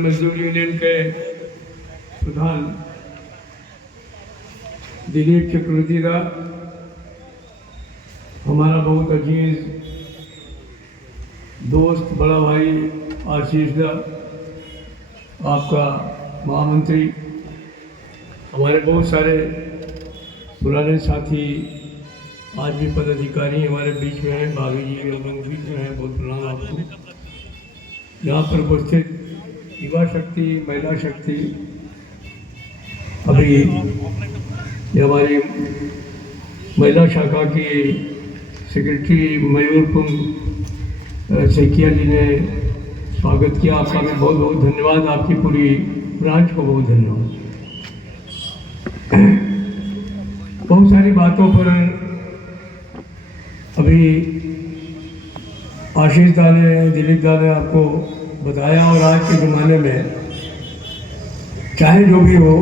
मजदूर यूनियन के प्रधान दिलीप चक्रवर्ती दा, हमारा बहुत अजीज दोस्त बड़ा भाई आशीष दा, आपका महामंत्री, हमारे बहुत सारे पुराने साथी आज भी पदाधिकारी हमारे बीच में हैं, भाभी जी हम लोग बीच में हैं, बहुत प्रणाम आपको। यहाँ पर उपस्थित युवा शक्ति, महिला शक्ति, अभी ये हमारी महिला शाखा की सेक्रेटरी मयूरपुंग सेकिया जी ने स्वागत किया, आपका मैं बहुत बहुत धन्यवाद, आपकी पूरी ब्रांच को बहुत धन्यवाद। बहुत सारी बातों पर अभी आशीष दा ने, दिलीप दा ने आपको बताया, और आज के ज़माने में चाहे जो भी हो,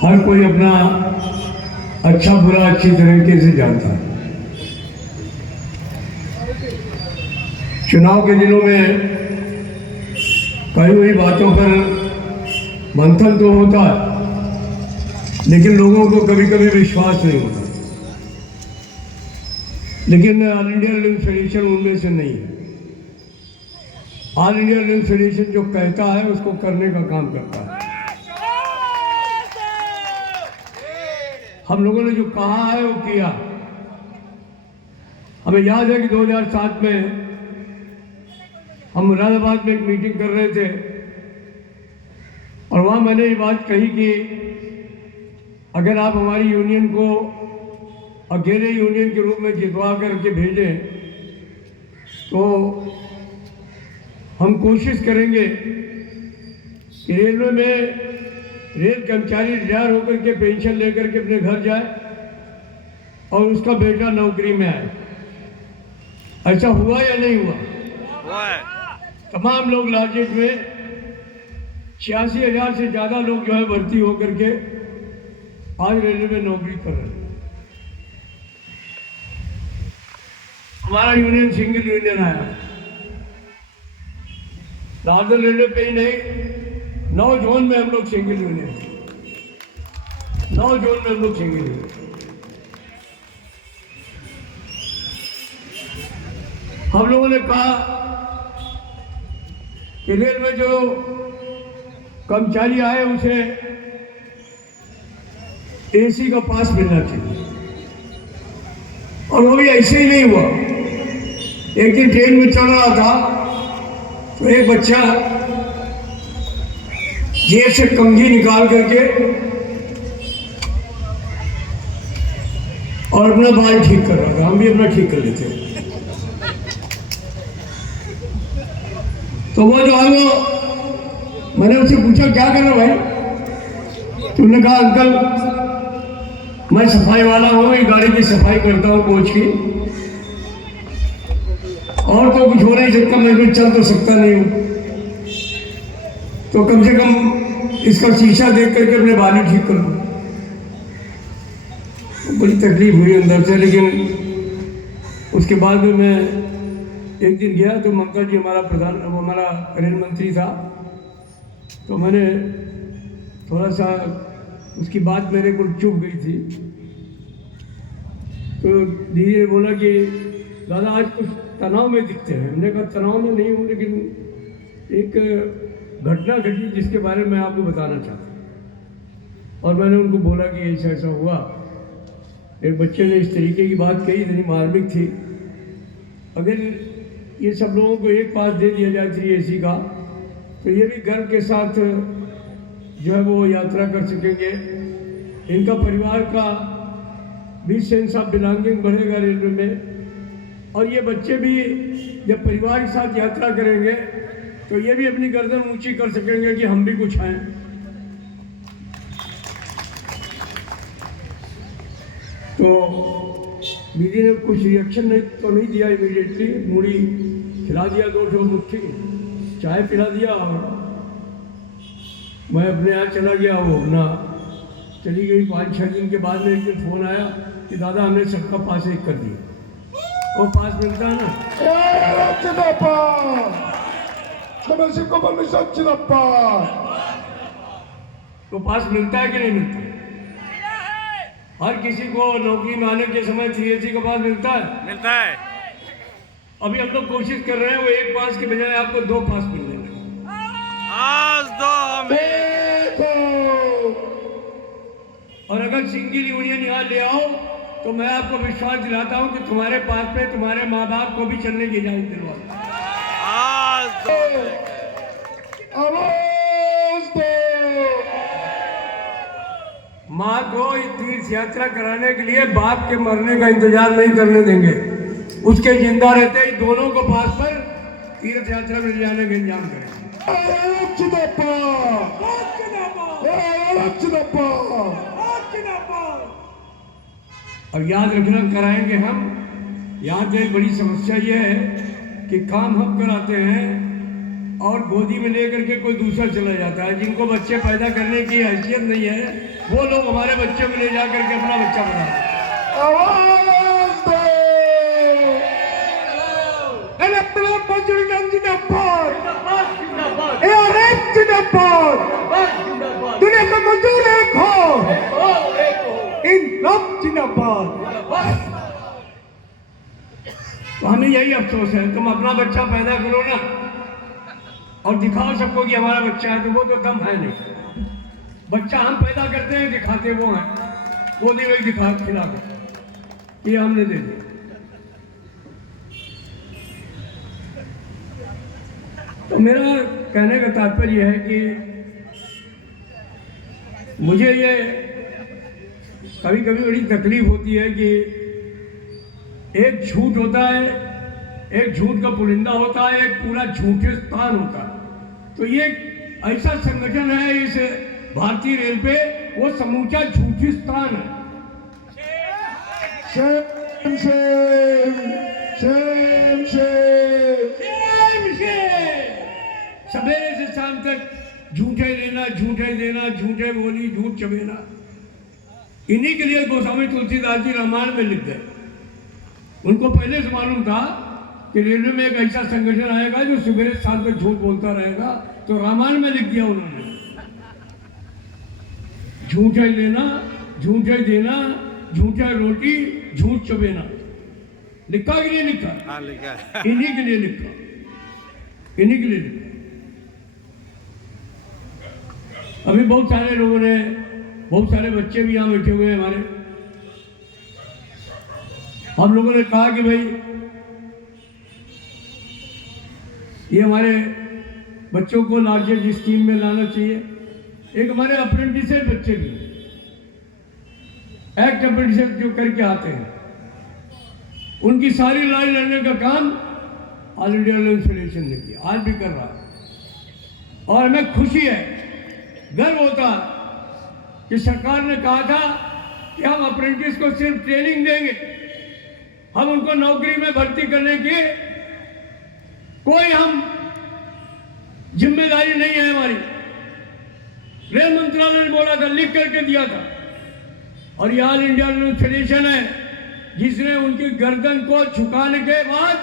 हर कोई अपना अच्छा बुरा अच्छी तरीके से जानता है। चुनाव के दिनों में कई हुई बातों पर मंथन तो होता है, लेकिन लोगों को कभी कभी विश्वास नहीं होता। लेकिन ऑल इंडिया लिंक फेडरेशन उनमें से नहीं है। ऑल इंडिया लिंक फेडरेशन जो कहता है उसको करने का काम करता है। हम लोगों ने जो कहा है वो किया। हमें याद है कि 2007 में हम मुरादाबाद में एक मीटिंग कर रहे थे और वहाँ मैंने ये बात कही कि अगर आप हमारी यूनियन को अकेले यूनियन के रूप में जितवा करके भेजें तो हम कोशिश करेंगे कि रेलवे में रेल कर्मचारी रिटायर होकर के पेंशन लेकर के अपने घर जाए और उसका बेटा नौकरी में आए। ऐसा हुआ या नहीं हुआ? तमाम लोग लालजेट में 86,000 से ज़्यादा लोग जो है भर्ती होकर के आज रेलवे में नौकरी कर रहे हैं। हमारा यूनियन सिंगल यूनियन आया, नार्दर्न रेलवे पे ही नहीं, 9 जोन में हम लोग सिंगल यूनियन, 9 जोन में हम लोग सिंगल यूनियन। हम लोगों ने कहा कि रेल में जो कर्मचारी आए उसे एसी का पास मिलना चाहिए, और वो भी ऐसे ही नहीं हुआ। एक दिन ट्रेन में चल रहा था तो एक बच्चा जेब से कंघी निकाल करके और अपना बाल ठीक कर रहा था। हम भी अपना ठीक कर लेते। तो वो जो है वो, मैंने उससे पूछा क्या कर रहा भाई? तुमने कहा अंकल मैं सफाई वाला हूँ, गाड़ी की सफाई करता हूँ कोच की, और तो कुछ हो नहीं सकता, मैं भी चल तो सकता नहीं हूँ, तो कम से कम इसका शीशा देख करके अपने बाल ठीक कर लूँ। बड़ी तकलीफ हुई अंदर से, लेकिन उसके बाद में मैं एक दिन गया तो ममता जी हमारा रेल मंत्री था, तो मैंने थोड़ा सा उसकी बात मेरे को चुभ गई थी। तो दीदी ने बोला कि दादा आज कुछ तनाव में दिखते हैं। हमने कहा तनाव में नहीं हूँ, लेकिन एक घटना घटी जिसके बारे में आपको बताना चाहता हूँ। और मैंने उनको बोला कि ऐसा ऐसा हुआ, एक बच्चे ने इस तरीके की बात कही, इतनी मार्मिक थी। अगर ये सब लोगों को एक पास दे दिया जाए 3 AC का, तो ये भी गर्व के साथ जो है वो यात्रा कर सकेंगे। इनका परिवार का भी सेंस ऑफ बिलोंगिंग बढ़ेगा रेलवे में, और ये बच्चे भी जब परिवार के साथ यात्रा करेंगे तो ये भी अपनी गर्दन ऊंची कर सकेंगे कि हम भी कुछ हैं। तो दीदी ने कुछ रिएक्शन तो नहीं दिया इमीडिएटली, मूड़ी खिला दिया, 2 मुट्ठी चाय पिला दिया, और मैं अपने यहाँ चला गया। वो ना चली गई। 5-6 दिन के बाद में एक दिन फ़ोन आया कि दादा हमने सबका पास एक कर दिया। वो पास मिलता है ना? तो पास मिलता है कि नहीं मिलता? हर किसी को नौकरी में आने के समय 3AC का पास मिलता है? मिलता है। अभी हम लोग कोशिश कर रहे हैं वो एक पास के बजाय आपको 2 पास मिलने लगे। आज दो हमें। और अगर सिंगल यूनियन यहाँ ले आओ तो मैं आपको विश्वास दिलाता हूँ कि तुम्हारे पास पे तुम्हारे माँ बाप को भी चलने की इजाजत दिलवा। आज दो माँ को तीर्थ यात्रा कराने के लिए बाप के मरने का इंतजार नहीं करने देंगे। उसके जिंदा रहते ही दोनों को पास पर तीर्थ यात्रा में ले जाने का इंतजाम करेंगे। और याद रखना, कराएंगे हम। याद एक बड़ी समस्या ये है कि काम हम कराते हैं और गोदी में लेकर के कोई दूसरा चला जाता है। जिनको बच्चे पैदा करने की हैसियत नहीं है वो लोग हमारे बच्चे को ले जा करके अपना बच्चा बनाते हैं। दुनिया का मजदूर एक हो, इनकलाब जिंदाबाद। तो हमें यही अफसोस है, तुम अपना बच्चा पैदा करो ना और दिखाओ सबको कि हमारा बच्चा है, तो वो तो दम है नहीं। बच्चा हम पैदा करते हैं, दिखाते वो हैं, वो भी वही दिखा खिला के ये हमने दे दिया। तो मेरा कहने का तात्पर्य है कि मुझे ये कभी कभी बड़ी तकलीफ होती है कि एक झूठ होता है, एक झूठ का पुलिंदा होता है, एक पूरा झूठिस्तान होता है। तो ये ऐसा संगठन है इस भारतीय रेल पे, वो समूचा झूठिस्तान है। शेम शेम शेम शेम सवेरे से शाम तक झूठे लेना, झूठे देना, झूठे बोली, झूठ चबेना। इन्हीं के लिए गोस्वामी तुलसीदास जी रामायण में लिख गए। उनको पहले से मालूम था कि रेलवे में एक ऐसा संगठन आएगा जो सवेरे शाम तक झूठ बोलता रहेगा, तो रामायण में लिख दिया उन्होंने, झूठे लेना, झूठे देना, झूठे रोटी, झूठ चबेना। लिखा कि नहीं लिखा? हाँ लिखा। इन्हीं के लिए लिखा, इन्हीं के लिए लिखा। अभी बहुत सारे लोगों ने, बहुत सारे बच्चे भी यहाँ बैठे हुए हैं हमारे। हम लोगों ने कहा कि भाई ये हमारे बच्चों को लार्जेस्ट स्कीम में लाना चाहिए। एक हमारे अप्रेंटिस बच्चे भी, एक्ट अप्रेंटिस जो करके आते हैं, उनकी सारी लड़ाई लड़ने का काम ऑल इंडिया रेलवे फेडरेशन ने किया, आज भी कर रहा है। और हमें खुशी है, गर्व होता है कि सरकार ने कहा था कि हम अप्रेंटिस को सिर्फ ट्रेनिंग देंगे, हम उनको नौकरी में भर्ती करने की कोई हम जिम्मेदारी नहीं है हमारी। रेल मंत्रालय ने बोला था, लिख करके दिया था। और ये ऑल इंडिया रेलवे फेडरेशन है जिसने उनकी गर्दन को झुकाने के बाद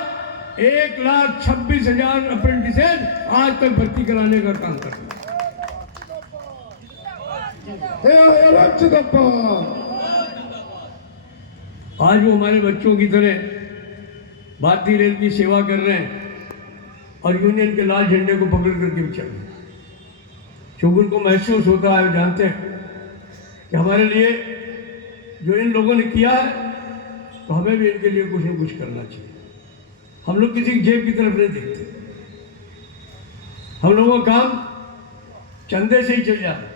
1,26,000 अप्रेंटिस आज तक भर्ती कराने का काम कर रहे हैं। आज वो हमारे बच्चों की तरह भारतीय रेल की सेवा कर रहे हैं और यूनियन के लाल झंडे को पकड़ करके भी चल रहे हैं। क्योंकि उनको महसूस होता है, जानते हैं कि हमारे लिए जो इन लोगों ने किया है, तो हमें भी इनके लिए कुछ न कुछ करना चाहिए। हम लोग किसी जेब की तरफ नहीं देखते, हम लोगों का काम चंदे से ही चल जाता है।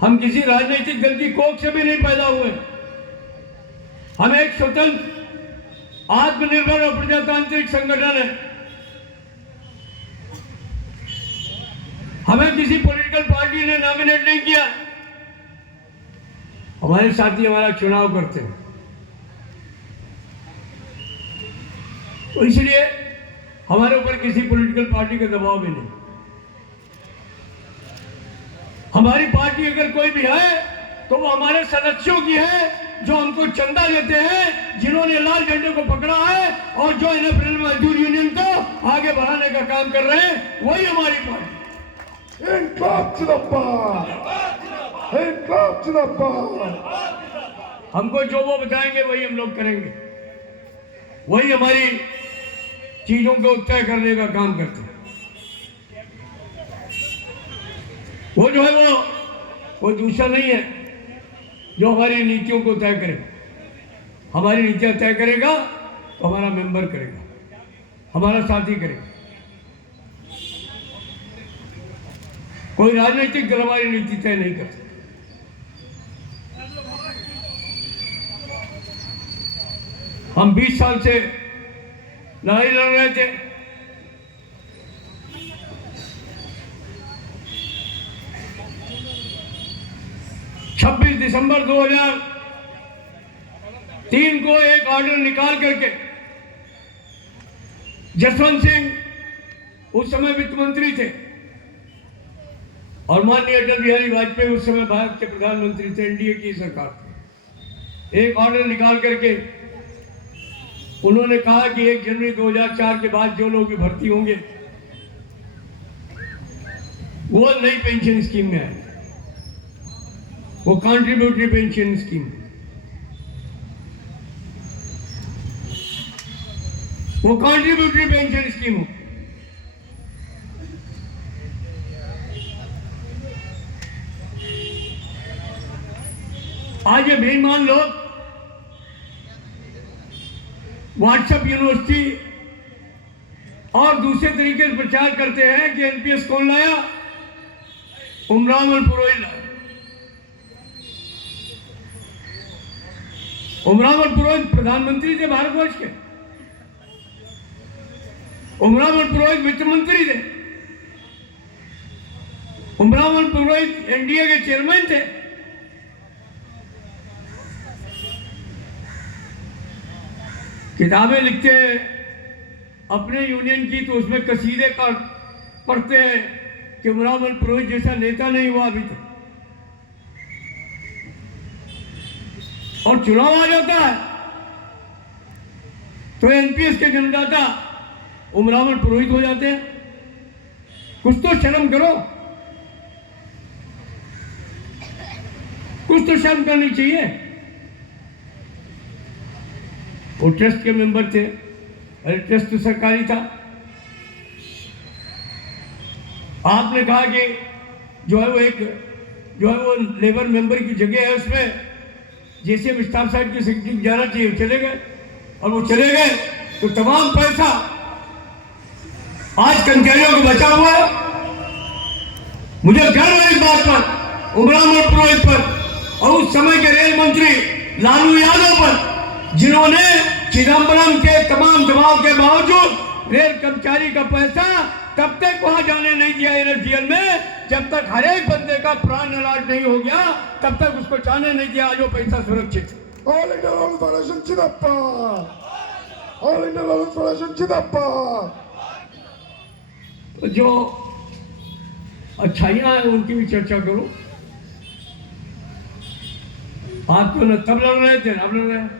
हम किसी राजनीतिक दल की कोख से भी नहीं पैदा हुए। हम एक स्वतंत्र आत्मनिर्भर और प्रजातांत्रिक संगठन है। हमें किसी पॉलिटिकल पार्टी ने नॉमिनेट नहीं किया। हमारे साथी हमारा चुनाव करते हैं, तो इसलिए हमारे ऊपर किसी पॉलिटिकल पार्टी का दबाव भी नहीं। हमारी पार्टी अगर कोई भी है तो वो हमारे सदस्यों की है, जो हमको चंदा देते हैं, जिन्होंने लाल झंडे को पकड़ा है और जो इन्हें मजदूर यूनियन को आगे बढ़ाने का काम कर रहे हैं, वही हमारी पार्टी। इनकलाब जिंदाबाद, इनकलाब जिंदाबाद। हमको जो वो बताएंगे वही हम लोग करेंगे, वही हमारी चीजों को तय करने का काम करते हैं। वो जो है वो दूसरा नहीं है जो हमारी नीतियों को तय करे। हमारी नीतियां तय करेगा तो हमारा मेंबर करेगा, हमारा साथी करेगा। कोई राजनीतिक दल हमारी नीति तय नहीं कर सकता। हम 20 साल से लड़ाई लड़ रहे थे। दिसंबर 2003 को एक ऑर्डर निकाल करके जसवंत सिंह उस समय वित्त मंत्री थे और माननीय अटल बिहारी वाजपेयी उस समय भारत के प्रधानमंत्री थे, एनडीए की सरकार थी। एक ऑर्डर निकाल करके उन्होंने कहा कि 1 जनवरी 2004 के बाद जो लोग भी भर्ती होंगे वो नई पेंशन स्कीम में आए, वो कॉन्ट्रीब्यूटरी पेंशन स्कीम, वो कॉन्ट्रीब्यूटरी पेंशन स्कीम हो। आज ये बेईमान लोग व्हाट्सएप यूनिवर्सिटी और दूसरे तरीके से प्रचार करते हैं कि एनपीएस कौन लाया? उमराव पुरोहित लाया। उमराव पुरोहित प्रधानमंत्री थे भारतवर्ष के, उमराव पुरोहित वित्त मंत्री थे, उमराव पुरोहित एनडीए के चेयरमैन थे। किताबें लिखते हैं अपने यूनियन की तो उसमें कसीदे पढ़ते हैं कि उमराव पुरोहित जैसा नेता नहीं हुआ अभी तक। और चुनाव आ जाता है तो एनपीएस के जन्मदाता उमराव पुरोहित हो जाते हैं। कुछ तो शर्म करो, कुछ तो शर्म करनी चाहिए। वो ट्रस्ट के मेंबर थे, अरे ट्रस्ट तो सरकारी था। आपने कहा कि जो है वो लेबर मेंबर की जगह है, उसमें जैसे स्टाफ साहब की सेक्रेटरी जाना चाहिए, चले गए। और वो चले गए तो तमाम पैसा आज कर्मचारियों को बचा हुआ है। मुझे गर्व है इस बात पर, उमराव पुरोहित पर और उस समय के रेल मंत्री लालू यादव पर, जिन्होंने चिदम्बरम के तमाम दबाव के बावजूद रेल कर्मचारी का पैसा तब तक वहां जाने नहीं दिया एनएसडीएल में, जब तक हर एक बंदे का प्राण अलाट नहीं हो गया, तब तक उसको जाने नहीं दिया। आज वो पैसा सुरक्षित। ऑल इंडिया लालू फेडरेशन जिंदाबाद, ऑल इंडिया लालू फेडरेशन जिंदाबाद। तो जो अच्छाइयां हैं उनकी भी चर्चा करो। आप तो न तब लड़ रहे थे, अब लड़ रहे हैं।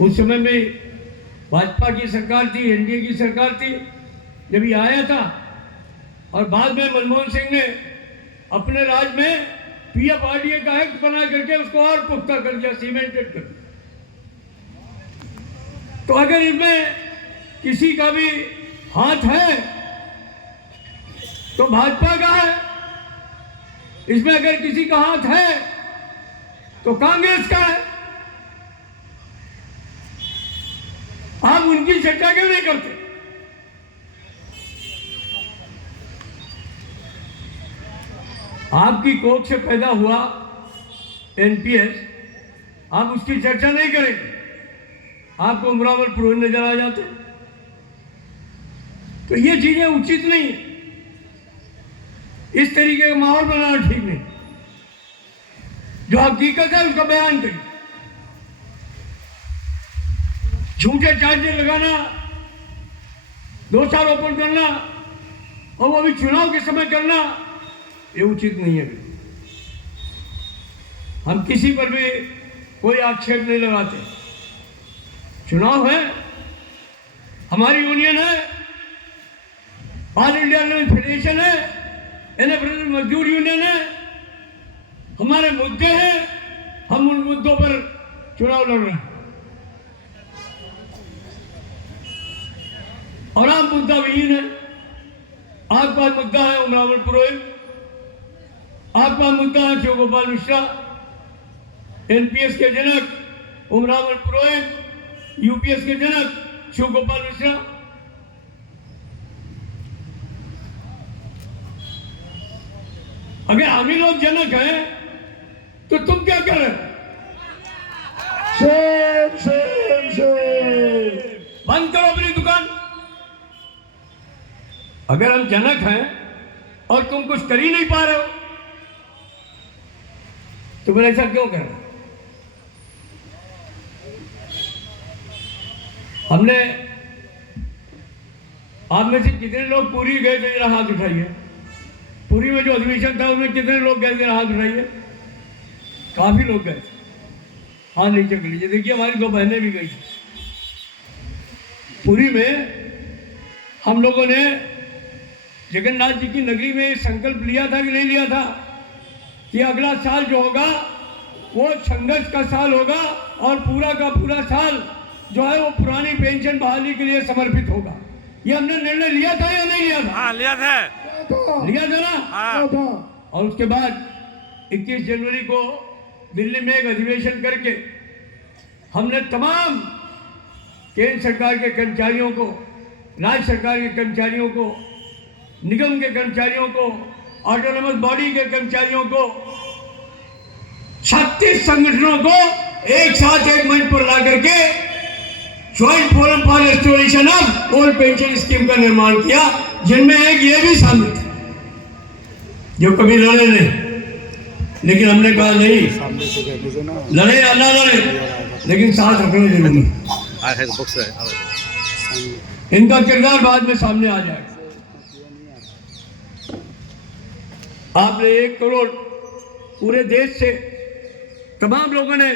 उस समय में भाजपा की सरकार थी, एनडीए की सरकार थी जब ये आया था, और बाद में मनमोहन सिंह ने अपने राज में पीएफआरडीए का एक्ट बना करके उसको और पुख्ता कर दिया, सीमेंटेड कर दिया। तो अगर इसमें किसी का भी हाथ है तो भाजपा का है, इसमें अगर किसी का हाथ है तो कांग्रेस का है। आप उनकी चर्चा क्यों नहीं करते? आपकी कोख से पैदा हुआ एनपीएस, आप उसकी चर्चा नहीं करेंगे, आपको उमराव पुरोहित नजर आ जाते। तो ये चीजें उचित नहीं है, इस तरीके का माहौल बनाना ठीक नहीं। जो हकीकत है उसका बयान करिए। झूठे चार्जेस लगाना, दोषारोपण करना और वो भी चुनाव के समय करना, ये उचित नहीं है। हम किसी पर भी कोई आक्षेप नहीं लगाते। चुनाव है, हमारी यूनियन है, ऑल इंडिया फेडरेशन है, इंडिपेंडेंट मजदूर यूनियन है, हमारे मुद्दे हैं, हम उन मुद्दों पर चुनाव लड़ रहे हैं। और आप मुद्दा विहीन है। आपके पास मुद्दा है उमरावल पुरोहित, आपके पास मुद्दा है शिव गोपाल मिश्रा, एनपीएस के जनक उमरावल पुरोहित, यूपीएस के जनक शिव गोपाल मिश्रा। अगर हम ही लोग जनक हैं तो तुम क्या कर रहे हो? Shem Shem Shem. बंद करो अपनी दुकान। अगर हम जनक हैं और तुम कुछ कर ही नहीं पा रहे हो तो फिर ऐसा क्यों कर रहे हो? हमने आप में से कितने लोग पूरी गए थे? जरा हाथ उठाइए। पूरी में जो अधिवेशन था उसमें कितने लोग गए? जरा हाथ उठाइए। काफी लोग गए। हाथ नीचे कर लीजिए। देखिए हमारी 2 बहनें भी गई थी पूरी में। हम लोगों ने जगन्नाथ जी की नगरी में संकल्प लिया था कि नहीं लिया था कि अगला साल जो होगा वो संघर्ष का साल होगा और पूरा का पूरा साल जो है वो पुरानी पेंशन बहाली के लिए समर्पित होगा। ये हमने निर्णय लिया था या नहीं लिया था? हाँ लिया था। लिया था ना? हाँ। और उसके बाद 21 जनवरी को दिल्ली में एक अधिवेशन करके हमने तमाम केंद्र सरकार के कर्मचारियों को, राज्य सरकार के कर्मचारियों को, निगम के कर्मचारियों को, ऑटोनोमस बॉडी के कर्मचारियों को, 36 संगठनों को एक साथ एक मंच पर ला करके joint forum for restoration of old pension scheme का निर्माण किया, जिनमें एक ये भी शामिल था जो कभी लड़े नहीं। लेकिन हमने कहा नहीं, लड़े या ना लड़े लेकिन साथ रखने जरूरी। इनका किरदार बाद में सामने आ जाएगा। आपने 1 करोड़ पूरे देश से तमाम लोगों ने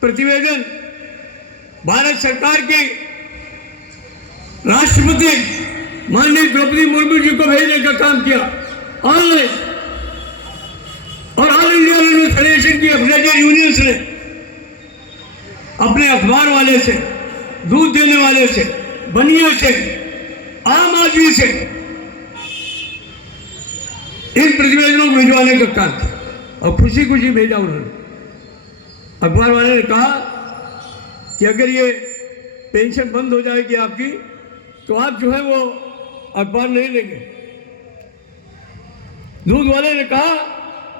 प्रतिवेदन भारत सरकार के राष्ट्रपति माननीय द्रौपदी मुर्मू जी को भेजने का काम किया ऑनलाइन। और ऑल इंडिया फेडरेशन की अपने यूनियंस ने अपने अखबार वाले से, दूध देने वाले से, बनियों से, आम आदमी से इन प्रतिवेदनों को भिजवाने का काम किया और खुशी खुशी भेजा उन्होंने। अखबार वाले ने कहा कि अगर ये पेंशन बंद हो जाएगी आपकी तो आप जो है वो अखबार नहीं लेंगे। दूध वाले ने कहा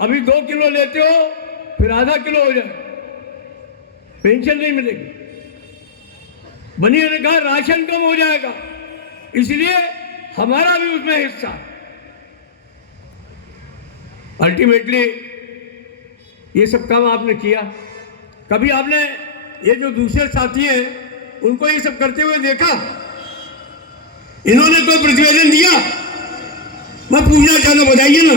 अभी 2 किलो लेते हो फिर आधा किलो हो जाए, पेंशन नहीं मिलेगी। बनिया ने कहा राशन कम हो जाएगा, इसलिए हमारा भी उसमें हिस्सा। अल्टीमेटली ये सब काम आपने किया। कभी आपने ये जो दूसरे साथी हैं उनको ये सब करते हुए देखा? इन्होंने कोई प्रतिवेदन दिया? मैं पूछना चाहता, बताइए ना।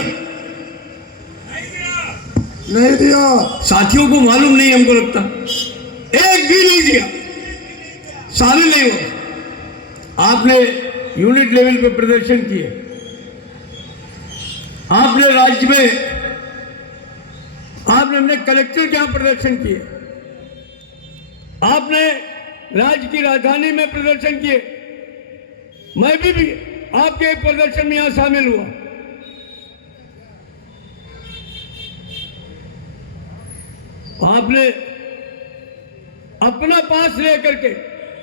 नहीं दिया। साथियों को मालूम नहीं, हमको लगता एक भी नहीं दिया, शामिल नहीं हुआ। आपने यूनिट लेवल पे प्रदर्शन किए, आपने राज्य में, आपने अपने कलेक्टर के यहां प्रदर्शन किए, आपने राज्य की राजधानी में प्रदर्शन किए। मैं भी आपके एक प्रदर्शन में यहां शामिल हुआ। आपने अपना पास लेकर के,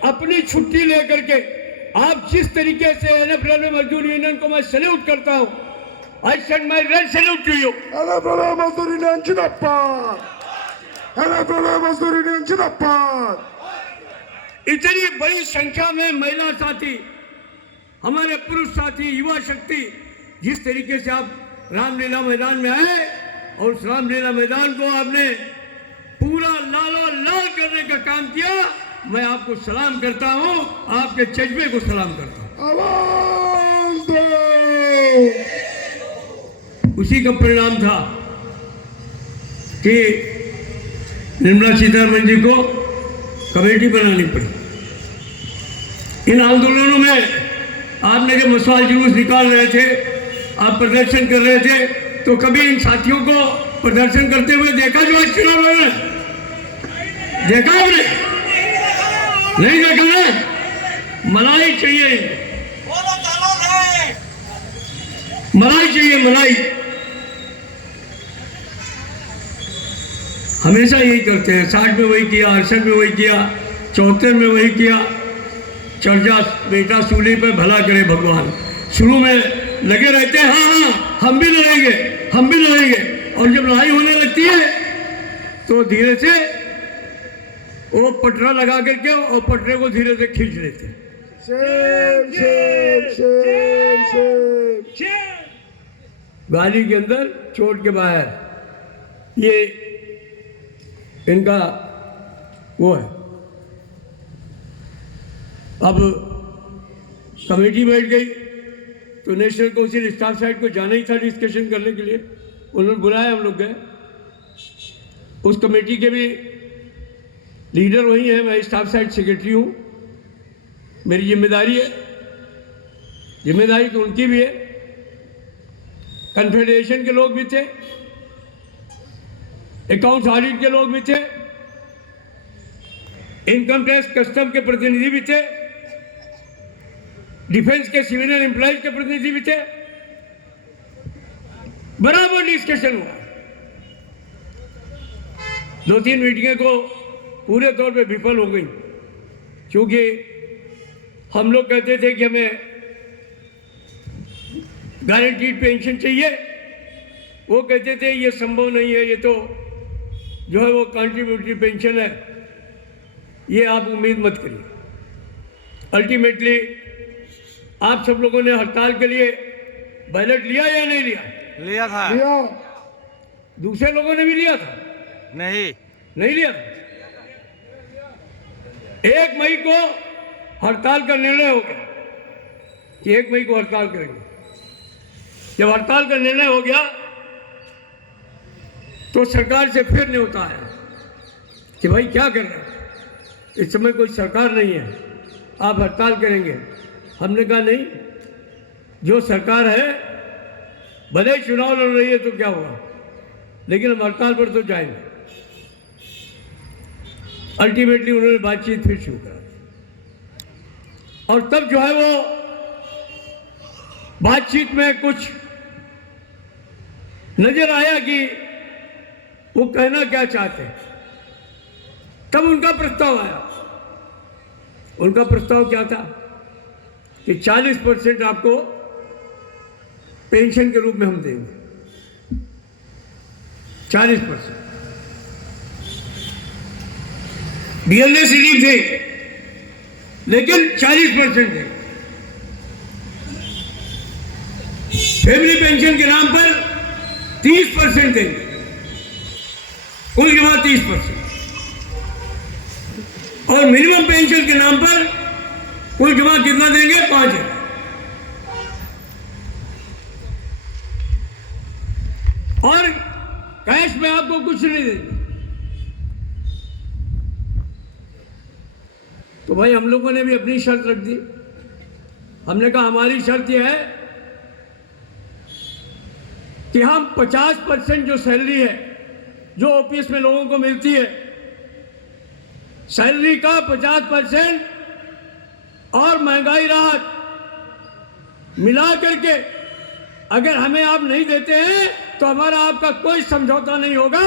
अपनी छुट्टी लेकर के, आप जिस तरीके से एनएफएल मजदूर यूनियन को मैं सैल्यूट करता हूं, I send my red salute to you. NFL मजदूर यूनियन जिंदाबाद, एनएफएल मजदूर यूनियन जिंदाबाद। इतनी बड़ी संख्या में महिला साथी, हमारे पुरुष साथी, युवा शक्ति, जिस तरीके से आप रामलीला मैदान में आए और उस रामलीला मैदान को आपने पूरा लालो लाल करने का काम किया, मैं आपको सलाम करता हूं, आपके जज्बे को सलाम करता हूं। आवाज दो। उसी का परिणाम था कि निर्मला सीतारमण जी को कमेटी बनानी पड़ी। इन आंदोलनों में आपने जब मसाल जुलूस निकाल रहे थे, आप प्रदर्शन कर रहे थे, तो कभी इन साथियों को प्रदर्शन करते हुए देखा जो आज चुनाव लड़ रहे? देखा आपने? नहीं देखा ना? मलाई चाहिए, मलाई चाहिए, मलाई। हमेशा यही करते हैं। 60 में वही किया, 68 में वही किया, 74 में वही किया। चर्चा बेटा सूली पे भला करे भगवान। शुरू में लगे रहते हैं, हाँ हम भी लड़ेंगे, हम भी लड़ेंगे, और जब लड़ाई होने लगती है तो धीरे से वो पटरा लगा करके और पटरे को धीरे से खींच लेते हैं। Shem Shem Shem Shem. गाली के अंदर, चोट के बाहर, ये इनका वो है। अब कमेटी बैठ गई तो नेशनल काउंसिल स्टाफ साइड को जाना ही था डिस्कशन करने के लिए। उन्होंने बुलाया, हम लोग गए। उस कमेटी के भी लीडर वही हैं, मैं स्टाफ साइड सेक्रेटरी हूँ। मेरी जिम्मेदारी है, जिम्मेदारी तो उनकी भी है। कन्फेडरेशन के लोग भी थे, अकाउंट्स ऑडिट के लोग भी थे, इनकम टैक्स कस्टम के प्रतिनिधि भी थे, डिफेंस के सिविलियन एम्प्लॉयज के प्रतिनिधि भी थे। बराबर डिस्कशन हुआ। 2-3 मीटिंगें को पूरे तौर पे विफल हो गई, क्योंकि हम लोग कहते थे कि हमें गारंटीड पेंशन चाहिए, वो कहते थे ये संभव नहीं है, ये तो जो है वो कॉन्ट्रीब्यूटरी पेंशन है, ये आप उम्मीद मत करिए। अल्टीमेटली आप सब लोगों ने हड़ताल के लिए बैलेट लिया या नहीं लिया? लिया था। लिया। दूसरे लोगों ने भी लिया था? नहीं लिया था। 1 मई को हड़ताल का निर्णय हो गया कि 1 मई को हड़ताल करेंगे। जब हड़ताल का निर्णय हो गया तो सरकार से फिर न्योता आया कि भाई क्या कर रहे हैं, इस समय कोई सरकार नहीं है, आप हड़ताल करेंगे। हमने कहा नहीं, जो सरकार है भले चुनाव लड़ रही है तो क्या हुआ, लेकिन हम हड़ताल पर तो जाएंगे। अल्टीमेटली उन्होंने बातचीत फिर शुरू करा, और तब जो है वो बातचीत में कुछ नजर आया कि वो कहना क्या चाहते हैं। तब उनका प्रस्ताव आया। उनका प्रस्ताव क्या था कि 40% आपको पेंशन के रूप में हम देंगे। 40% डीएलए रिलीफ थे, लेकिन 40% थे। फैमिली पेंशन के नाम पर 30% देंगे, कुल जमा 30%, और मिनिमम पेंशन के नाम पर कुल जमा कितना देंगे? 5,000। और कैश में आपको कुछ नहीं देंगे। तो भाई हम लोगों ने भी अपनी शर्त रख दी। हमने कहा हमारी शर्त यह है कि हम 50% जो सैलरी है, जो ओपीएस में लोगों को मिलती है, सैलरी का 50% और महंगाई राहत मिला करके अगर हमें आप नहीं देते हैं तो हमारा आपका कोई समझौता नहीं होगा।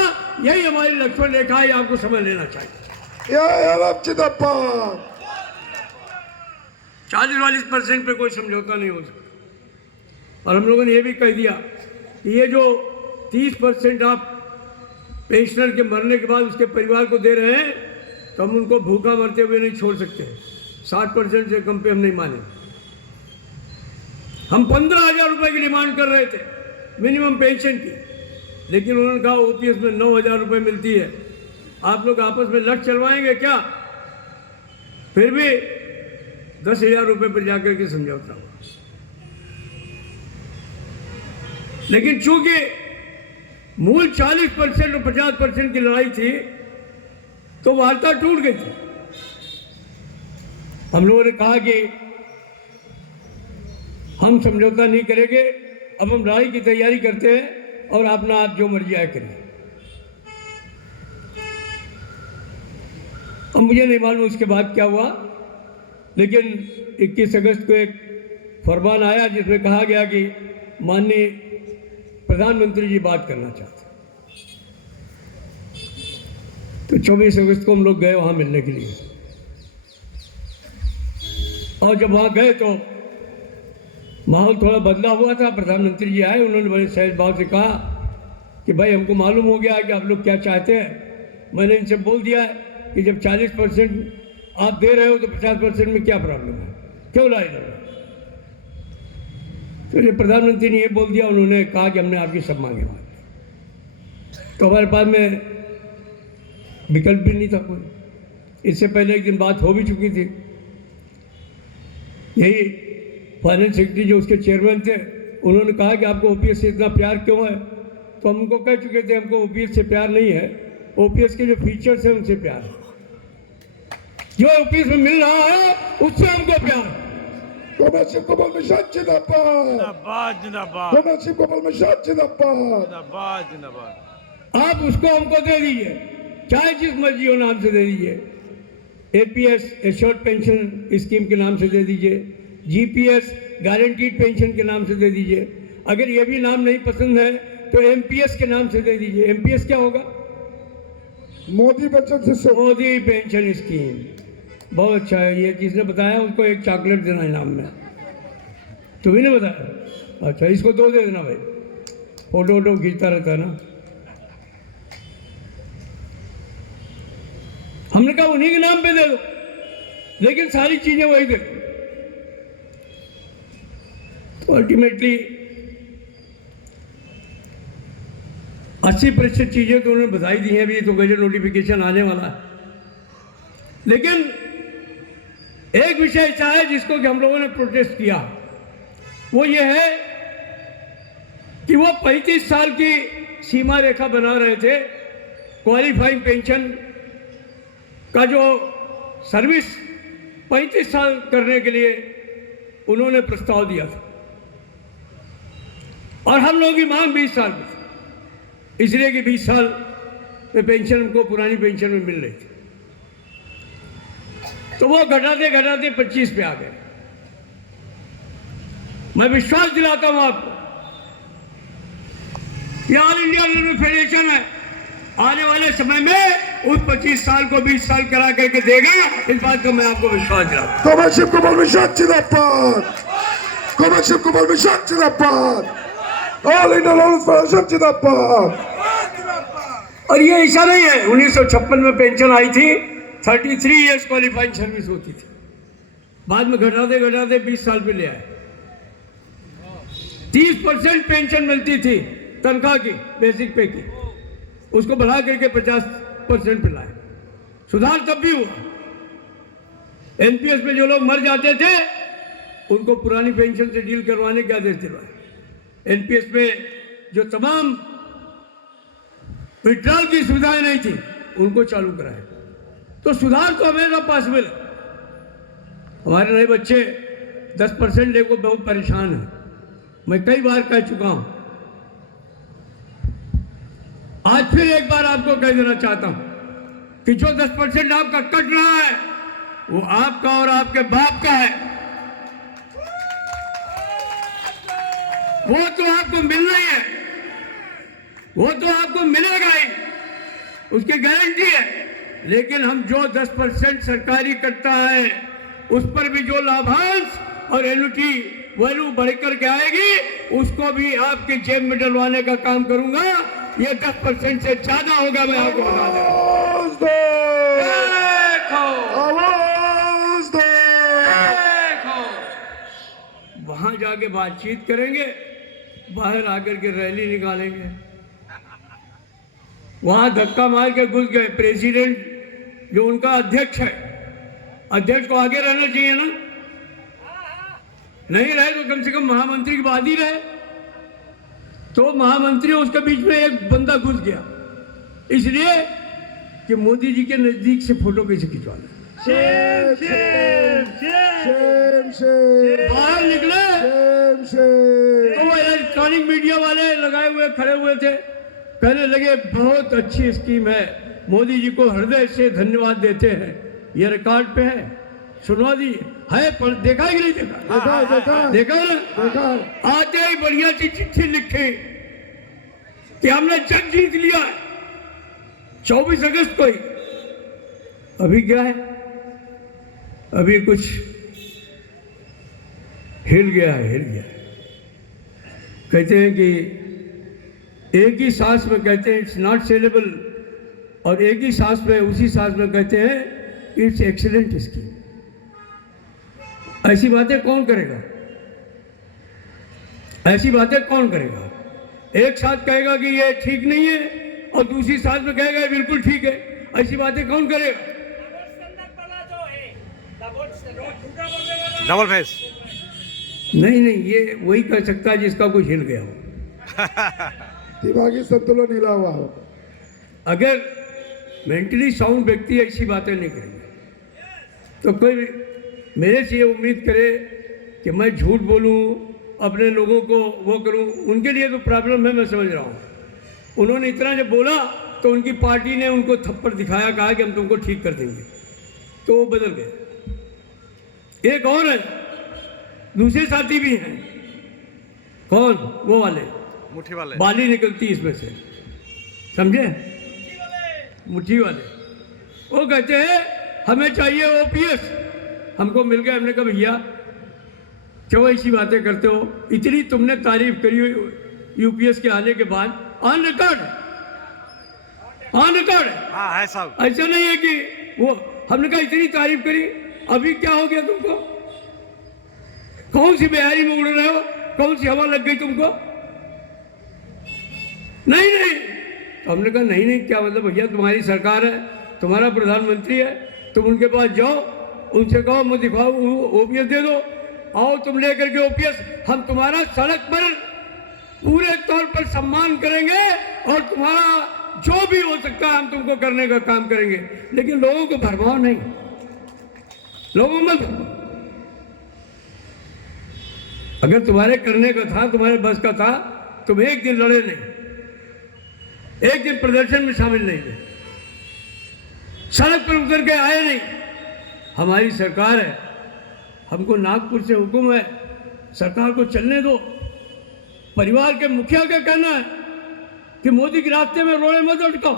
यही हमारी लक्ष्मण रेखा है, आपको समझ लेना चाहिए। 40-40% पे कोई समझौता नहीं हो सकता। और हम लोगों ने ये भी कह दिया कि ये जो 30% आप पेंशनर के मरने के बाद उसके परिवार को दे रहे हैं, तो हम उनको भूखा मरते हुए नहीं छोड़ सकते। 60% से कम पे हम नहीं माने। हम 15,000 रुपए की डिमांड कर रहे थे मिनिमम पेंशन की, लेकिन उन्होंने कहा ओपीएस में 9,000 रुपए मिलती है, आप लोग आपस में लट चलवाएंगे क्या? फिर भी 10,000 रुपए पर जाकर के समझौता हुआ। लेकिन चूंकि मूल 40% और 50% की लड़ाई थी तो वार्ता टूट गई थी। हम लोगों ने कहा कि हम समझौता नहीं करेंगे, अब हम लड़ाई की तैयारी करते हैं और अपना आप जो मर्जी आए करें। अब मुझे नहीं मालूम उसके बाद क्या हुआ, लेकिन 21 अगस्त को एक फरमान आया जिसमें कहा गया कि माननीय प्रधानमंत्री जी बात करना चाहते हैं। तो 24 अगस्त को हम लोग गए वहाँ मिलने के लिए, और जब वहाँ गए तो माहौल थोड़ा बदला हुआ था। प्रधानमंत्री जी आए, उन्होंने बड़े सहज भाव से कहा कि भाई हमको मालूम हो गया कि आप लोग क्या चाहते हैं। मैंने इनसे बोल दिया है कि जब 40% आप दे रहे हो तो 50% में क्या प्रॉब्लम है, क्यों लड़ाई लड़ रहे हो। तो जब प्रधानमंत्री ने ये बोल दिया, उन्होंने कहा कि हमने आपकी सब मांगे मान ली। तो हमारे पास में विकल्प भी नहीं था कोई। इससे पहले एक दिन बात हो भी चुकी थी। यही फाइनेंस सेक्रेटरी जो उसके चेयरमैन थे, उन्होंने कहा कि आपको ओपीएस से इतना प्यार क्यों है। तो हम उनको कह चुके थे हमको ओपीएस से प्यार नहीं है, ओपीएस के जो फीचर्स हैं उनसे प्यार है। जो ओपीएस में मिल रहा है उससे हमको प्यार है। Commercial Global Mission जिंदाबाद। जिंदाबाद जिंदाबाद Commercial Global Mission जिंदाबाद। जिंदाबाद जिंदाबाद। आप उसको हमको दे दीजिए, चाहे जिस मर्जी हो नाम से दे दीजिए। एपीएस एश्योर्ड पेंशन स्कीम के नाम से दे दीजिए, जीपीएस गारंटीड पेंशन के नाम से दे दीजिए। अगर ये भी नाम नहीं पसंद है तो एमपीएस के नाम से दे दीजिए। एमपीएस क्या होगा? मोदी बचत सिस्टम। Modi pension scheme. बहुत अच्छा है। ये जिसने बताया उसको एक चॉकलेट देना इनाम में। तुम्ही ने बताया? अच्छा, इसको 2 दे देना भाई, फोटो वोटो खींचता रहता है ना। हमने कहा उन्हीं के नाम पे दे दो, लेकिन सारी चीजें वही दे दो। तो अल्टीमेटली 80% चीजें तो उन्होंने बताई दी हैं। अभी तो गजट नोटिफिकेशन आने वाला है। लेकिन एक विषय ऐसा है जिसको कि हम लोगों ने प्रोटेस्ट किया, वो ये है कि वो 35 साल की सीमा रेखा बना रहे थे। क्वालिफाइंग पेंशन का जो सर्विस 35 साल करने के लिए उन्होंने प्रस्ताव दिया था, और हम लोगों की मांग 20 साल की थी, इसलिए कि 20 साल में पेंशन उनको पुरानी पेंशन में मिल रही थी। तो वो घटाते घटाते 25 पे आ गए। मैं विश्वास दिलाता हूं आपको, ये ऑल इंडिया रेलवे फेडरेशन है, आने वाले समय में उस 25 साल को 20 साल करा करके देगा। इस बात का मैं आपको विश्वास दिलाता हूं। Commercial Global Mission जिंदाबाद। Commercial Global Mission जिंदाबाद। All India Railway Federation जिंदाबाद। और ये ऐसा नहीं है, 1956 में पेंशन आई थी, 33 इयर्स क्वालिफाइंग सर्विस होती थी। बाद में घटाते घटाते 20 साल पे ले आए। 30% पेंशन मिलती थी तनख्वाह की, बेसिक पे की, उसको बढ़ा करके 50% पे लाए। सुधार तब भी हुआ। एनपीएस में जो लोग मर जाते थे उनको पुरानी पेंशन से डील करवाने के आदेश दिलवाए। एनपीएस में जो तमाम विड्रॉल की सुविधाएं नहीं थी उनको चालू कराए। तो सुधार तो हमेशा पॉसिबल है। हमारे नए बच्चे 10% लेकर बहुत परेशान हैं। मैं कई बार कह चुका हूं, आज फिर एक बार आपको कह देना चाहता हूं कि जो 10% आपका कट रहा है वो आपका और आपके बाप का है। वो तो आपको मिलना ही है, वो तो आपको मिलेगा ही, उसकी गारंटी है। लेकिन हम जो 10% सरकारी कटता है उस पर भी जो लाभांश और एन्युटी वैल्यू बढ़कर के आएगी उसको भी आपकी जेब में डलवाने का काम करूंगा। ये 10% से ज्यादा होगा, मैं आपको बता दूं। आवाज दो। आवाज दो। वहां जाके बातचीत करेंगे, बाहर आकर के रैली निकालेंगे। वहां धक्का मार के घुस गए। प्रेसिडेंट जो उनका अध्यक्ष है, अध्यक्ष को आगे रहना चाहिए ना, नहीं रहे तो कम से कम महामंत्री की बात ही रहे। तो महामंत्री उसके बीच में एक बंदा घुस गया, इसलिए कि मोदी जी के नजदीक से फोटो कैसे खिंचवा लें। शेम शेम बाहर निकले तो वो इलेक्ट्रॉनिक मीडिया वाले लगाए हुए खड़े हुए थे, कहने लगे बहुत अच्छी स्कीम है, मोदी जी को हृदय से धन्यवाद देते हैं, ये रिकॉर्ड पे है, सुनवा दीजिए। है पर देखा कि नहीं देखा ना। आते ही बढ़िया सी चिट्ठी लिखे कि हमने जंग जीत लिया है 24 अगस्त को ही। अभी क्या है, अभी कुछ हिल गया है। कहते हैं कि एक ही सांस में कहते हैं इट्स नॉट सेलेबल, और एक ही सांस में उसी सांस में कहते हैं इट्स एक्सीलेंट स्कीम। ऐसी बातें कौन करेगा? ऐसी बातें कौन करेगा? एक साथ कहेगा कि ये ठीक नहीं है और दूसरी साथ में कहेगा ये बिल्कुल ठीक है। ऐसी बातें कौन करेगा? Double face. नहीं, ये वही कर सकता है जिसका कुछ हिल गया हो, दिमागी संतुलन हिला हुआ हो। अगर मेंटली साउंड व्यक्ति ऐसी बातें नहीं करेंगे तो कोई मेरे से ये उम्मीद करे कि मैं झूठ बोलूं, अपने लोगों को वो करूं, उनके लिए तो प्रॉब्लम है, मैं समझ रहा हूं। उन्होंने इतना जब बोला तो उनकी पार्टी ने उनको थप्पड़ दिखाया, कहा कि हम तुमको ठीक कर देंगे, तो वो बदल गए। एक और है, दूसरे साथी भी हैं। कौन? वो वाले मुट्ठी वाले, बाली निकलती इसमें से, समझे? मुट्ठी वाले। वो कहते हैं हमें चाहिए ओपीएस, हमको मिल गया। हमने कहा भैया क्यों ऐसी बातें करते हो? इतनी तुमने तारीफ करी यूपीएस के आने के बाद, ऑन रिकॉर्ड हाँ है साहब। ऐसा नहीं है कि वो, हमने कहा इतनी तारीफ करी, अभी क्या हो गया तुमको? कौन सी बेहारी में उड़ रहे हो? कौन सी हवा लग गई तुमको? नहीं। तो हमने कहा नहीं, क्या मतलब भैया, तुम्हारी सरकार है, तुम्हारा प्रधानमंत्री है, तुम उनके पास जाओ, उनसे कहो मैं दिखाओ ओपीएस दे दो, आओ तुम लेकर के ओपीएस, हम तुम्हारा सड़क पर पूरे तौर पर सम्मान करेंगे और तुम्हारा जो भी हो सकता है हम तुमको करने का काम करेंगे, लेकिन लोगों को भरमाओ नहीं, लोगों में अगर तुम्हारे करने का था, तुम्हारे बस का था, तुम एक दिन लड़े नहीं, एक दिन प्रदर्शन में शामिल नहीं हुए, सड़क पर उतर के आए नहीं। हमारी सरकार है, हमको नागपुर से हुक्म है, सरकार को चलने दो। परिवार के मुखिया का कहना है कि मोदी के रास्ते में रोड़े मत अटकाओ।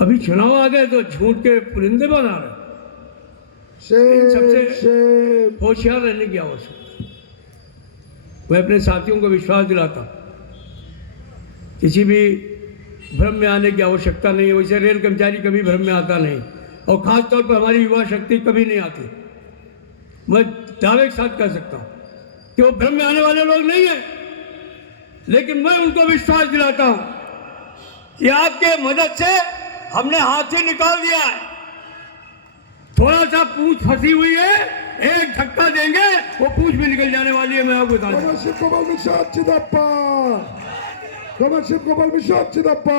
अभी चुनाव आ गए तो झूठ के पुरिंदे बना रहे। सबसे होशियार रहने की आवश्यकता। मैं अपने साथियों को विश्वास दिलाता, किसी भी भ्रम में आने की आवश्यकता नहीं है। वैसे रेल कर्मचारी कभी भ्रम में आता नहीं, और खास तौर पर हमारी युवा शक्ति कभी नहीं आती। मैं दावे के साथ कह सकता हूं कि वो भ्रम में आने वाले लोग नहीं है, लेकिन मैं उनको विश्वास दिलाता हूं कि आपके मदद से हमने हाथी निकाल दिया है। थोड़ा सा पूंछ फंसी हुई है, एक धक्का देंगे वो पूंछ भी निकल जाने वाली है। मैं आपको बता दूं। Commercial Gopal Mishra Chidappa,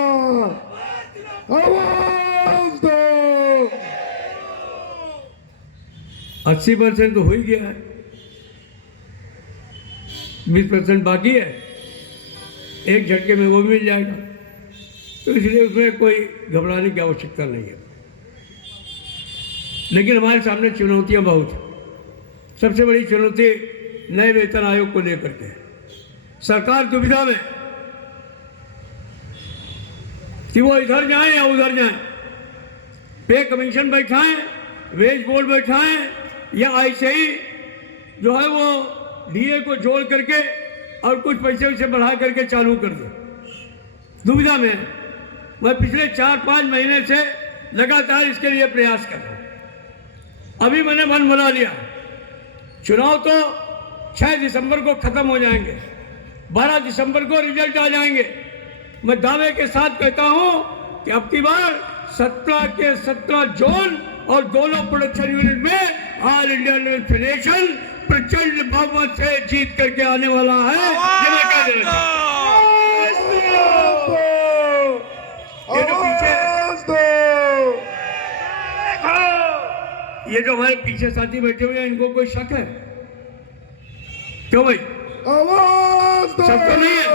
आवाज दो। 80% तो हो ही गया है, 20% बाकी है, एक झटके में वो मिल जाएगा। तो इसलिए उसमें कोई घबराने की आवश्यकता नहीं है। लेकिन हमारे सामने चुनौतियां बहुत हैं। सबसे बड़ी चुनौती नए वेतन आयोग को लेकर के। सरकार दुविधा में कि वो इधर जाएं या उधर जाएं, पे कमीशन बैठाएं, वेज बोर्ड बैठाएं, या ऐसे ही जो है वो डीए को जोड़ करके और कुछ पैसे उसे बढ़ा करके चालू कर दे। दुविधा में मैं पिछले 4-5 महीने से लगातार इसके लिए प्रयास कर रहा हूं। अभी मैंने मन बना लिया, चुनाव तो 6 दिसंबर को खत्म हो जाएंगे, 12 दिसंबर को रिजल्ट आ जाएंगे। मैं दावे के साथ कहता हूं कि अब की बार 17 के 17 जोन और दोनों प्रोडक्शन यूनिट में ऑल इंडिया लेवल फेडरेशन प्रचंड बहुमत से जीत करके आने वाला है, ये मैं कह दे रहा हूं। ये जो पीछे ये जो हमारे पीछे साथी बैठे हुए हैं, इनको कोई शक है? क्यों भाई? आवाज दो, सबको नहीं है?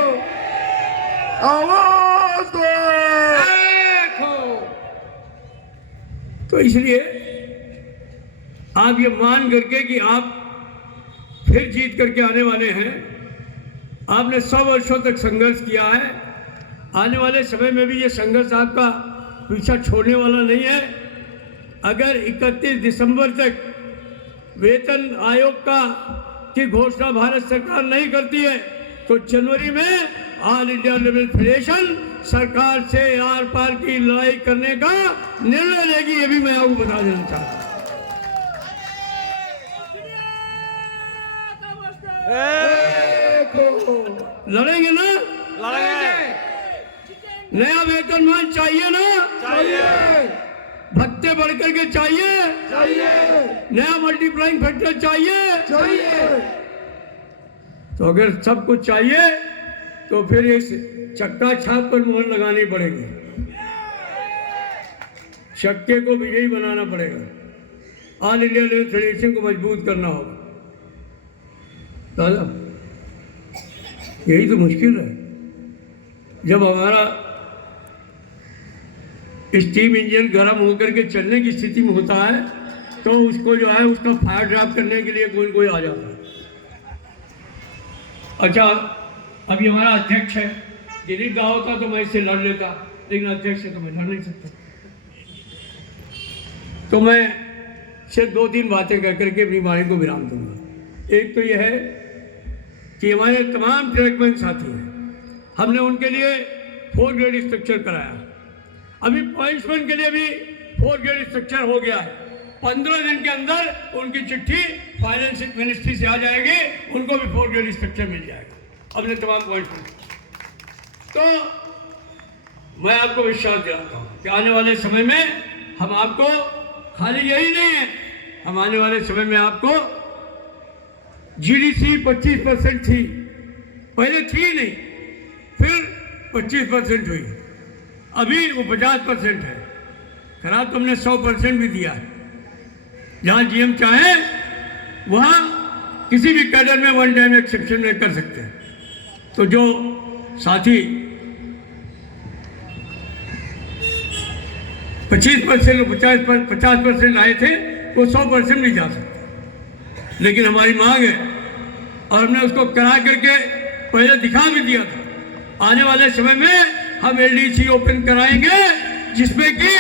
आवाज दो। तो इसलिए आप ये मान करके कि आप फिर जीत करके आने वाले हैं, आपने 100 वर्षों तक संघर्ष किया है, आने वाले समय में भी ये संघर्ष आपका पीछा छोड़ने वाला नहीं है। अगर 31 दिसंबर तक वेतन आयोग की घोषणा भारत सरकार नहीं करती है तो जनवरी में ऑल इंडिया लेवल फेडरेशन सरकार से आर पार की लड़ाई करने का निर्णय लेगी, ये भी मैं आपको बता देना चाहता हूं। लड़ेंगे ना? लड़ेंगे। नया वेतनमान चाहिए ना? चाहिए, भत्ते बढ़ करके चाहिए, चाहिए, नया मल्टीप्लाइंग फैक्टर चाहिए, चाहिए। तो अगर सब कुछ चाहिए तो फिर इस चक्का छाप पर मुहर लगानी पड़ेगी, शक्के को विजयी बनाना पड़ेगा, ऑल इंडिया लेवल फेडरेशन को मजबूत करना होगा। दादा यही तो मुश्किल है। जब हमारा स्टीम इंजन गर्म होकर के चलने की स्थिति में होता है तो उसको जो है उसका फायर ड्राफ्ट करने के लिए कोई कोई आ जाता है। अच्छा, अभी हमारा अध्यक्ष है, दिलीप गाँव होता तो मैं इससे लड़ लेता, लेकिन अध्यक्ष है तो मैं लड़ नहीं सकता। तो मैं सिर्फ 2-3 बातें कह करके अपनी वाणी को विराम दूंगा। एक तो यह है कि हमारे तमाम ट्रैकमैन साथी हैं, हमने उनके लिए 4 ग्रेड स्ट्रक्चर कराया। अभी पॉइंट्समैन के लिए भी 4 ग्रेड स्ट्रक्चर हो गया है। 15 दिन के अंदर उनकी चिट्ठी फाइनेंस मिनिस्ट्री से आ जाएगी, उनको भी 4 ग्रेड स्ट्रक्चर मिल जाएगा अपने तमाम पॉइंट पर। तो मैं आपको विश्वास दिलाता हूँ कि आने वाले समय में हम आपको, खाली यही नहीं है, हम आने वाले समय में आपको GDC 25% थी, पहले थी नहीं, फिर 25% हुई, अभी वो 50% है। खराब तो हमने 100% भी दिया है। जहाँ GM चाहे वहाँ किसी भी कैडर में 1 टाइम एक्सेप्शन में कर सकते हैं। तो जो साथी 25% 50% आए थे वो 100% भी जा सकते, लेकिन हमारी मांग है और हमने उसको करा करके पहले दिखा भी दिया था। आने वाले समय में हम LDC ओपन कराएंगे जिसमें कि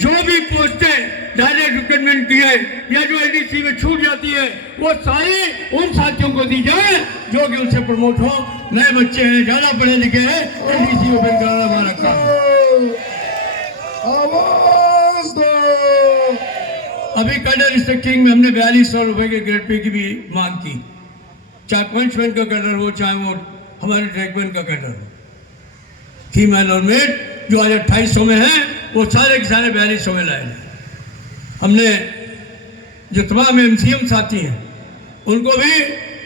जो भी पोस्टें डायरेक्ट रिक्रूटमेंट की है या जो LDC में छूट जाती है वो सारी उन साथियों को दी जाए जो कि उनसे प्रमोट हो। नए बच्चे हैं, ज्यादा पढ़े लिखे हैं, LDC ओपन कराना हमारा काम है। आवाज दो। अभी कैडर स्ट्रक्चरिंग में हमने 4200 रुपए के ग्रेड पे की भी मांग की, चाहे पॉइंट्समैन का कैडर हो चाहे वो हमारे ट्रैकमैन का कैडर हो। फीमेल और मेल जो आज 2800 में है वो सारे के सारे 4200 में लाए। हमने जो तमाम MCM साथी हैं उनको भी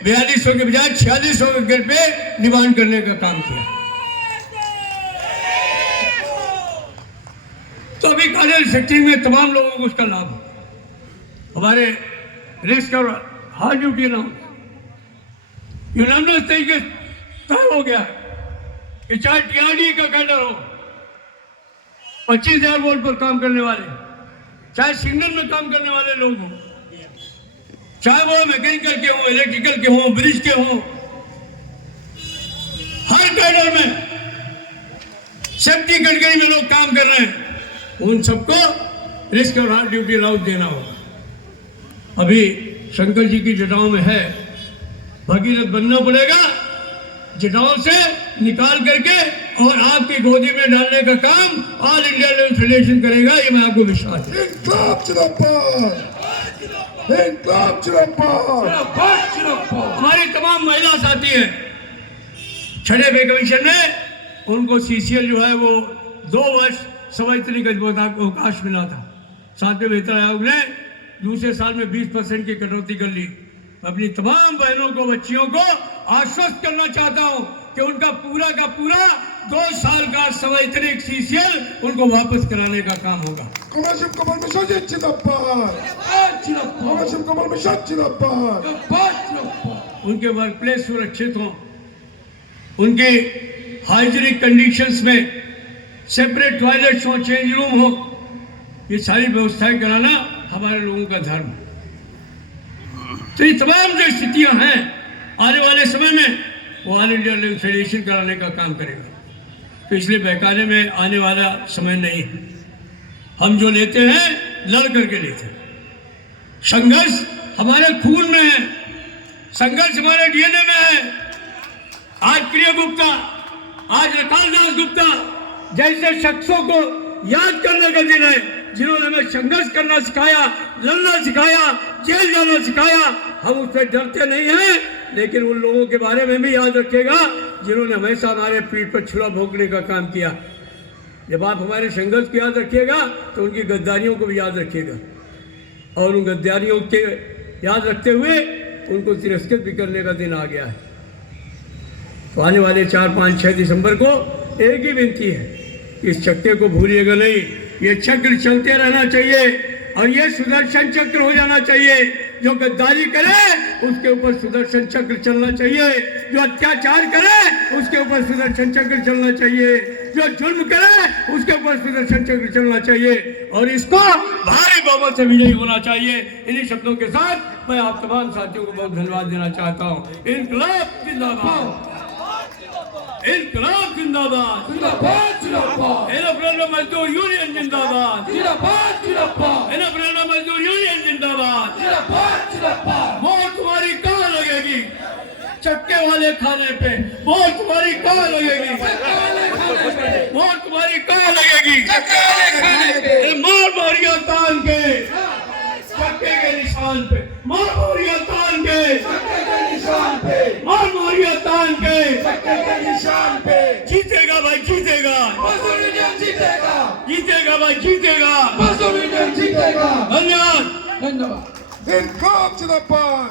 4200 के बजाय 4600 के ग्रेड पे डिमांड करने का काम किया। तो अभी कैडर स्ट्रक्चरिंग में तमाम लोगों को उसका लाभ हो। हमारे रिस्क और हार्ड ड्यूटी ना यूनानिमस तरीके तय हो गया कि चाहे TRD का कैडर हो, 25,000 वोल्ट पर काम करने वाले, चाहे सिग्नल में काम करने वाले लोग हों, चाहे वो मैकेनिकल के हों, इलेक्ट्रिकल के हों, ब्रिज के हों, हर कैडर में सेफ्टी कैटेगरी में लोग काम कर रहे हैं, उन सबको रिस्क और हार्ड ड्यूटी अलाउंस देना होगा। अभी शंकर जी की जटाओं में है, भगीरथ बनना पड़ेगा, जटाओं से निकाल करके और आपकी गोदी में डालने का काम ऑल इंडिया लेवल फेडरेशन करेगा, ये मैं आपको विश्वास है। इनकलाब जिंदाबाद, इनकलाब जिंदाबाद। हमारी तमाम महिला साथी हैं, छठे पे कमीशन ने उनको CCL जो है वो 2 वर्ष सवैतनिक अवकाश मिला था। 7वें वेतन आयोग ने दूसरे साल में 20% की कटौती कर ली। अपनी तमाम बहनों को, बच्चियों को आश्वस्त करना चाहता हूं कि उनका पूरा का पूरा 2 साल का संवैतनिक सीसीएल उनको वापस कराने का काम होगा। Commercial Commercial Mission जिंदाबाद। Commercial Commercial Mission जिंदाबाद। उनके वर्क प्लेस सुरक्षित हो, उनके हाइजीनिक कंडीशंस में सेपरेट टॉयलेट्स हो, चेंज रूम हो, ये सारी व्यवस्थाएं कराना हमारे लोगों का धर्म है। तो ये तमाम जो स्थितियां हैं आने वाले समय में वो ऑल इंडिया लिंक फेडरेशन कराने का काम करेगा। तो इसलिए बहकाने में आने वाला समय नहीं है। हम जो लेते हैं लड़ करके लेते हैं। संघर्ष हमारे खून में है, संघर्ष हमारे डीएनए में है। आज प्रिय गुप्ता, आज रकाल दास गुप्ता जैसे शख्सों को याद करने का दिन है जिन्होंने हमें संघर्ष करना सिखाया, लड़ना सिखाया, जेल जाना सिखाया। हम उससे डरते नहीं हैं, लेकिन उन लोगों के बारे में भी याद रखिएगा जिन्होंने हमेशा हमारे पीठ पर छुरा भोंकने का काम किया। जब आप हमारे संघर्ष को याद रखिएगा तो उनकी गद्दारियों को भी याद रखिएगा, और उन गद्दारियों के याद रखते हुए उनको तिरस्कृत भी करने का दिन आ गया है। तो आने वाले 4, 5, 6 दिसंबर को एक ही विनती है, इस चक्के को भूलिएगा नहीं। ये चक्र चलते रहना चाहिए और ये सुदर्शन चक्र हो जाना चाहिए। जो गद्दारी करे उसके ऊपर सुदर्शन चक्र चलना चाहिए, जो अत्याचार करे उसके ऊपर सुदर्शन चक्र चलना चाहिए, जो जुल्म करे उसके ऊपर सुदर्शन चक्र चलना चाहिए, और इसको भारी बहुमत से विजयी होना चाहिए। इन्हीं शब्दों के साथ मैं आप तमाम साथियों को बहुत धन्यवाद देना चाहता हूँ। इनकलाब जिंदाबाद, इनकलाब जिंदाबाद, जिंदाबाद जिंदाबाद। एनएफएल मजदूर यूनियन जिंदाबाद, जिंदाबाद जिंदाबाद। एनएफएल मजदूर यूनियन जिंदाबाद। जिंदाबाद जिंदाबाद। वोट तुम्हारी कहाँ लगेगी? चक्के वाले खाने पे। वोट तुम्हारी कहाँ लगेगी? वोट तुम्हारी कहाँ लगेगी? मार मोरिया तान के चक्के के निशान पे, मार मोरिया तान के चक्के के निशान पे, मार मोरिया तान के चक्के के निशान पे। जीतेगा भाई, जीतेगा मजदूर यूनियन, जीतेगा, जीतेगा भाई, जीतेगा मजदूर यूनियन, जीतेगा। धन्यवाद, धन्यवाद। इनकलाब जिंदाबाद।